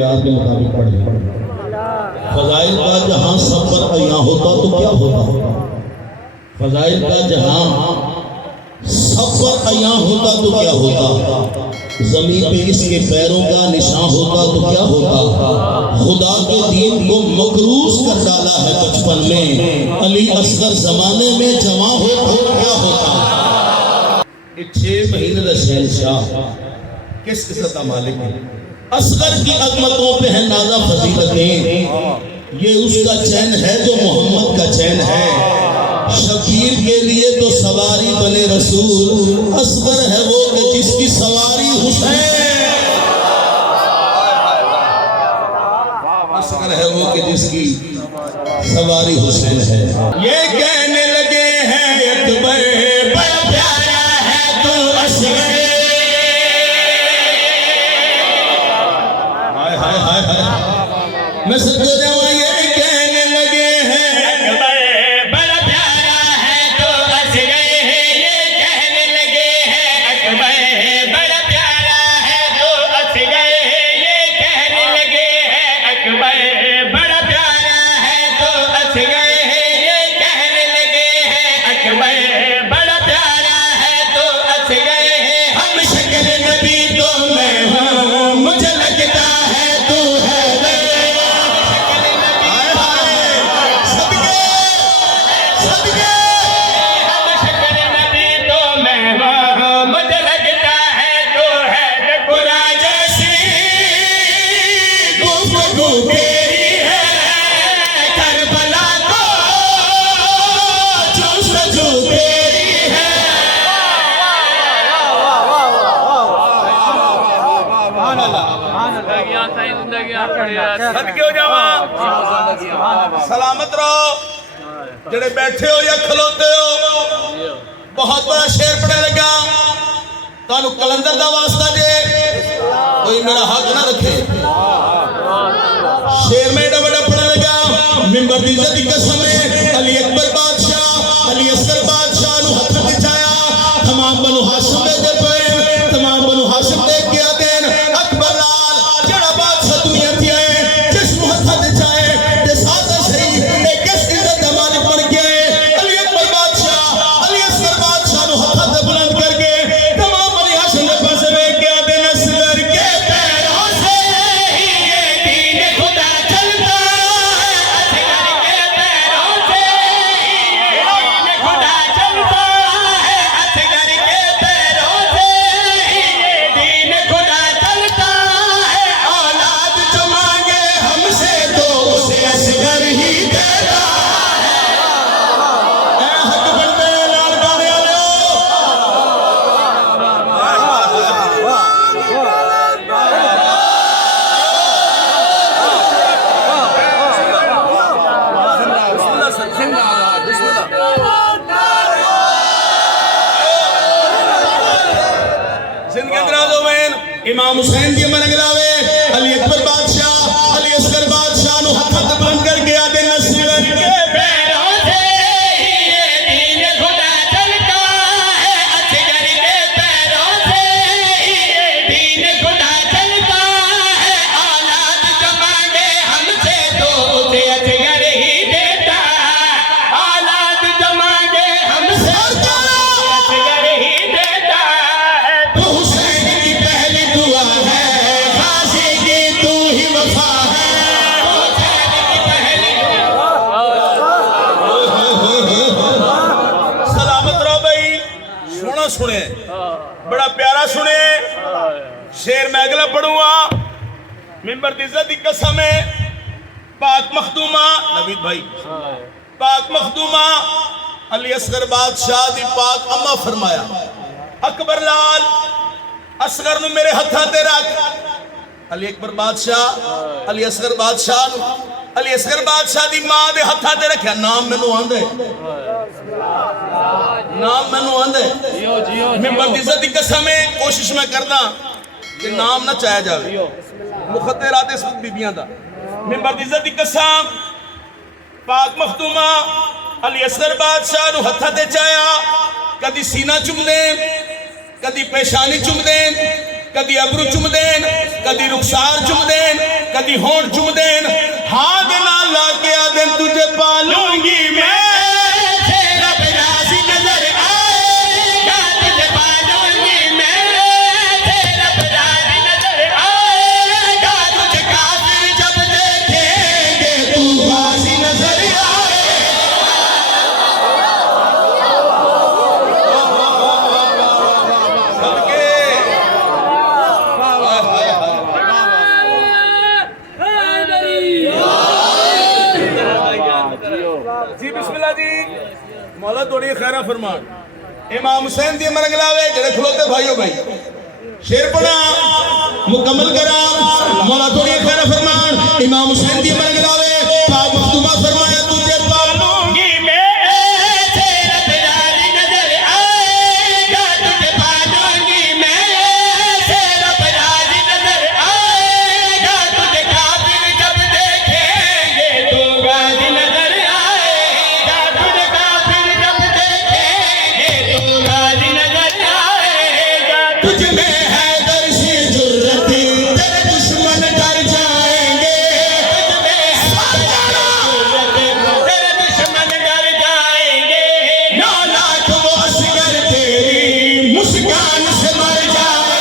लिहाज के मुताबिक पढ़ लें। फजाइल का जहां सब पर अयां होता तो क्या होता? फजाइल का जहां सब पर अयां होता तो क्या होता? जमीन पे इसके पैरों का निशान होता तो क्या होता? खुदा के दीन को मकरूज कर डाला है बचपन में, अली असगर जमाने में जमा हो तो क्या होता? 6 महीने का शहंशाह किस किस्म का मालिक है? असगर की अजमतों पे है नाजा फजीलतें, ये उसका चैन है जो मोहम्मद का चैन है। शबीर के लिए तो सवारी बने रसूल, असगर है वो कि जिसकी सवारी हुसैन। असगर है वो कि जिसकी सवारी हुसैन है। ये कहने लगे हैं अकबर बड़ा प्यारा है तू असगर। हाय हाय हाय हाय, मैं सच जाऊँ, ये कहने लगे हैं अकबर बड़ा प्यारा है तो असगर। ये कहने लगे हैं अकबर बड़ा प्यारा है तो असगर। ये कहने लगे हैं अकबर बड़ा प्यारा है तो असगर। ये कहने लगे हैं अकबर बड़ा प्यारा है तो असगर। हम शक्ल नबी तो मैं हूँ, मुझे लगता है तू है वे। शक्ल नबी सदके सदके, हम शक्ल नबी तो मैं हूँ, मुझे लगता है तू है। खुदा जैसी गुफ्तगू तेरी है, करबला को जुस्तजू तेरी है। सदके हो जावा, सलामत रहो। जेड़े बैठे हो या खलोते हो, बहुत बड़ा शेर पढ़ने लगा। तानू कलंदर दा वास्ता जे कोई मेरा हक ना रखे। शेर में एडा बड़ा पढ़ने लगा। मिंबर दी इज्जत दी कसम है, अली अकबर बादशाह अली असगर बादशाह नु हथ दिखाया। तमाम बनु हाशिम दे पे, तमाम बनु हाशिम दे क्या देन अकबर लाल जेड़ा बादशाह दुनिया दी है, जिस नु हथ दिखाए ते सादा सही ते किस इज्जत दा मालिक बन गया है। अली अकबर बादशाह अली असगर बादशाह नु हथ दे बुलंद करके तमाम बनु हाशिम दे पासे वे क्या देन असगर के पैरों से ही ये दीन खुदा चलता है। असगर के पैरों से ही ये दीन खुदा चलता है। असगर के पैरों से ही ये दीन खुदा चलता है। औलाद जो मांगे हमसे तो उसे असगर ही देता है। ऐ हक बंदे लाल गाने वाले इमाम हुसैन जी मन गलावे। अली अकबर बादशाह अली असगर बादशाह नु हथ बुलंद करके आदे नस्ल के पैरों से ही ये दीन खुदा चलता है। असगर के पैरों से ही ये दीन खुदा चलता है। औलाद जो मांगे हमसे तो उसे असगर ही देता है। औलाद जो मांगे हमसे तो असगर ही देता है। तो हुसैन की पहली दुआ है, खासी की तू ही वफा है। हुसैन की पहली सलामत रहो भाई। सुनो सुने, बड़ा प्यारा सुने शेर मैं अगला पढ़ूंगा। मिंबर दी इज्जत दी कसम है, पाक मखदूमा नवीद भाई, पाक मखदूमा अली असगर बादशाह दी पाक अम्मा फरमाया, अकबर लाल असगर नु मेरे हथा ते रख। अली अकबर बादशाह अली असगर बादशाह नु अली असगर बादशाह दी मां दे हथा ते रखया। नाम मैनू आंदे, नाम मैनू आंदे। मिंबर दी इज्जत दी कसम है, कोशिश मैं करदा कि नाम ना चाया जावे। मुखतरात इस वक्त बीबियां दा। मिंबर दी इज्जत दी कसम, पाक मखदूमा अली असगर बादशाह नु हथा ते चाया। कदी सीना चुम देन, कदी पेशानी चुम देन, कदी अबरू चुम देन, कदी रुखसार चुम देन, कदी होण चुम देन हां दे नाल ला के आदन तुझे पालूंगी मैं रब राजी नजर आएगा तुझे पालूंगी मैं रब राजी नजर आएगा तुझे काफिर जब देखेंगे तू बाजी नजर आए जी बिस्मिल्लाह जी मौला थोड़ी खैरा फरमान इमाम हुसैन दी मरग लावे जेड़े खलोते भाइयों भाई शेर पढ़ा मुकम्मल करा मौला थोड़ी खैरा फरमान इमाम हुसैन दी मरग लावे पाक मखदूमा फरमाया तुझे पालूंगी मैं रब राजी नजर आएगा तुझे पालूंगी मैं रब राजी नजर आएगा तुझे काफिर जब देखेंगे तो गाजी नजर आएगा तुझे काफिर जब देखेंगे तो गाजी नजर आएगा तुझ में है दर्शी जुर्रत तेरे दुश्मन डर जाएंगे तेरे दुश्मन डर जाएंगे 9 लाख वो असगर तेरी मुस्कान से मर जाए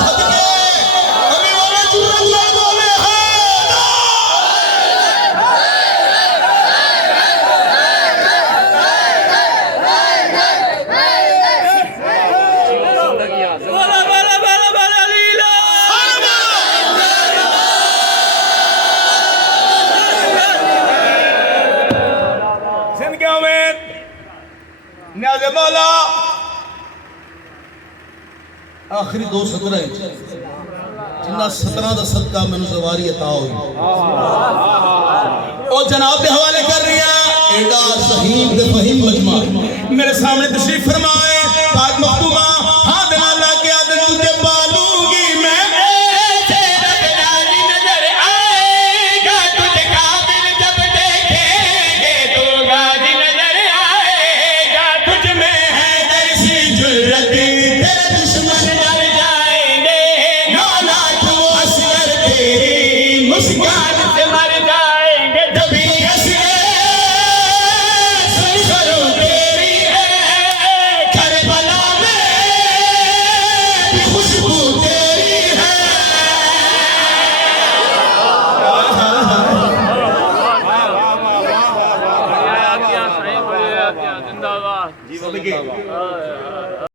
सदके अभी वाला जुर्रत में बोले जिंदगी में न्याज मौला आखिरी 2 सतरा जिन्ना 17 दा सदका मैनू सवारी अता हुई और जनाब के हवाले कर रही है एडा सहीम ते फहीम मजमा मेरे सामने तशरीफ फरमाए पाक मखदूमा हां दे नाल ला के आदन तुझे पालूंगी मैं रब राजी नजर आएगा तुझे काफिर जब देखेंगे तो गाजी नजर आएगा तुझ में है दर्शी जुर्रत तेरे दुश्मन डर जाएंगे 9 लाख वो असगर तेरी मुस्कान से मर जाएंगे जबी करो तेरी है करबला में खुशबू तेरी है जिंदाबाद